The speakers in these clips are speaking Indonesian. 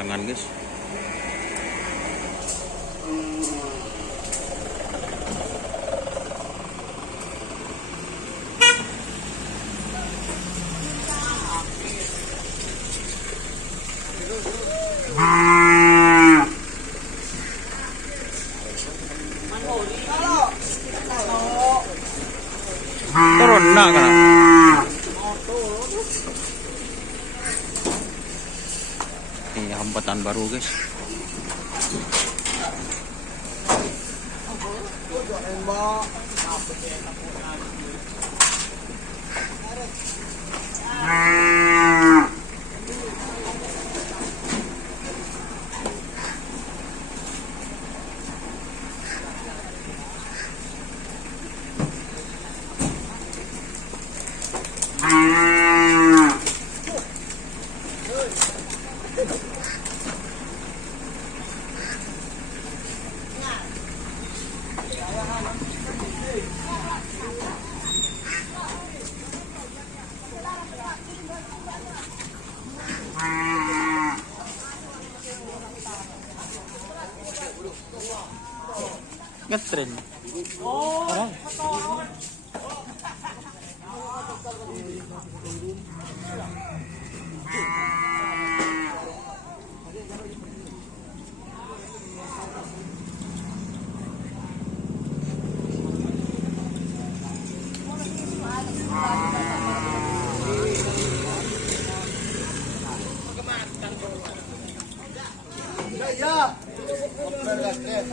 pemarangan guys. Turun na ka na. Ini hambatan baru guys. Ngetren.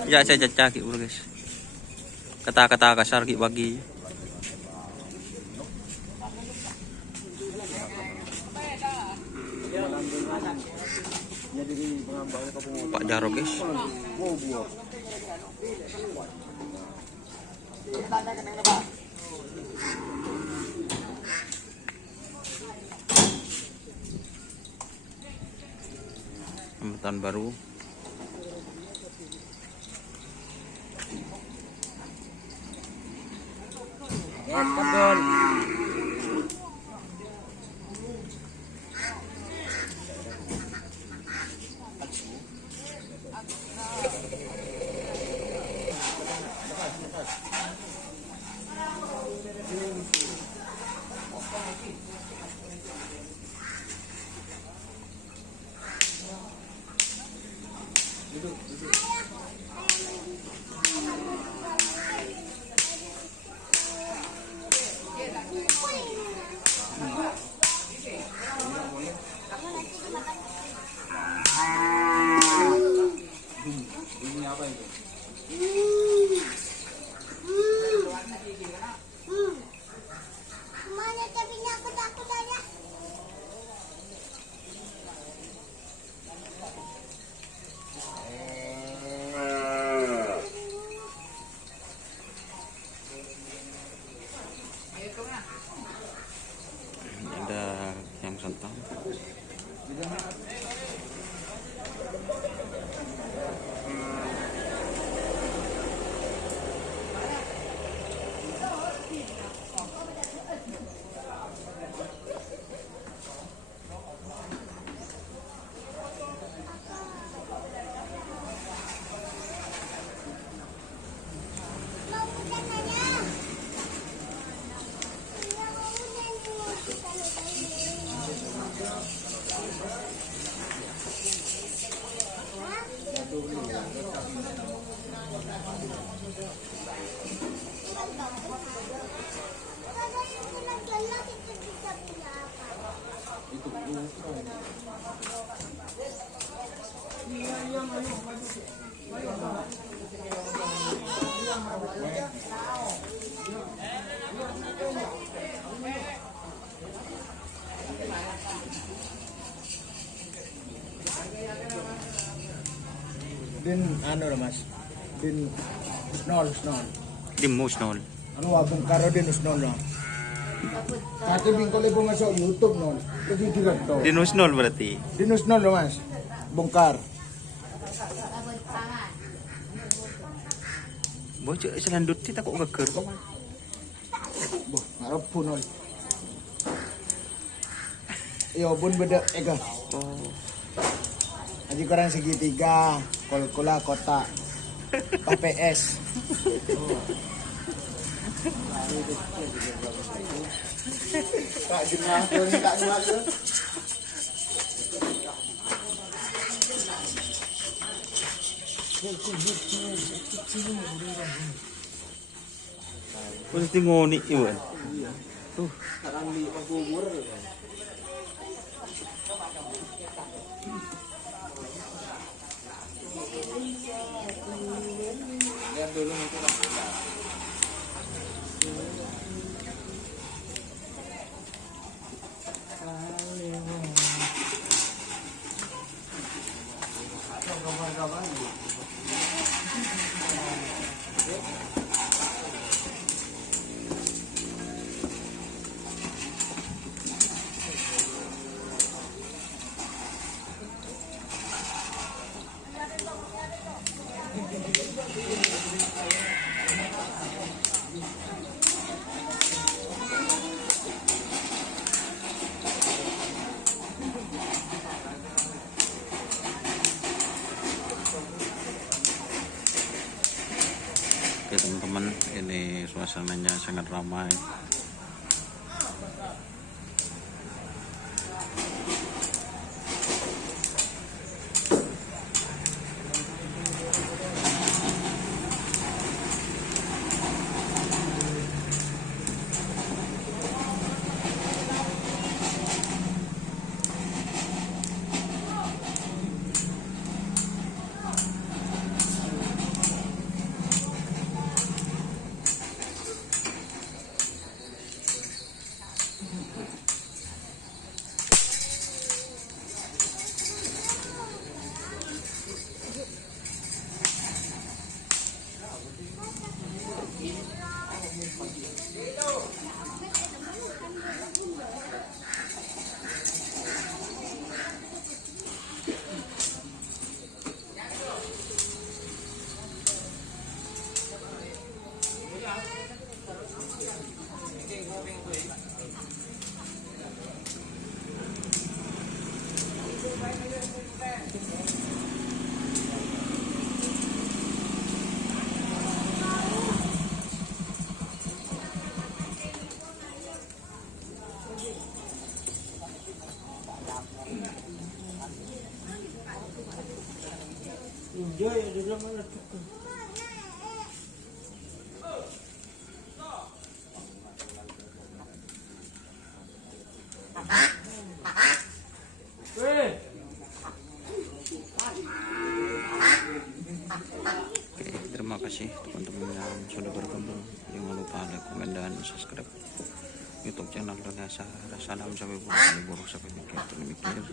Ya saya cacaki bro guys. Kata-kata kasar ki bagi. Pak Jaro guys. Hambatan baru. Betul. Ada yang santan. Din ano na mas? Din snol. Di mo snol. Ano wabong karo din snol no? Kati bingkol ibo masuk YouTube non. Jadi direkto. Di mo snol berarti. Din snol no mas. Bongkar. Bocok selandut ti takut geger kok. Boh, ngarep pun non. Yo bun beda ega. Oh. Haji kurang segitiga, kula kota, KPS. Kak jumlah tuh nih kak jumlah tuh. Pasti ngoni ibu. Tuh. Sekarang di kubur. Lihat dulu nanti lah. Oke teman-teman, ini suasananya sangat ramai. Terima kasih teman-teman yang sudah bergabung. Jangan lupa like, komen, dan subscribe YouTube channel Donasa. Salam sampai buruk sampai mikir.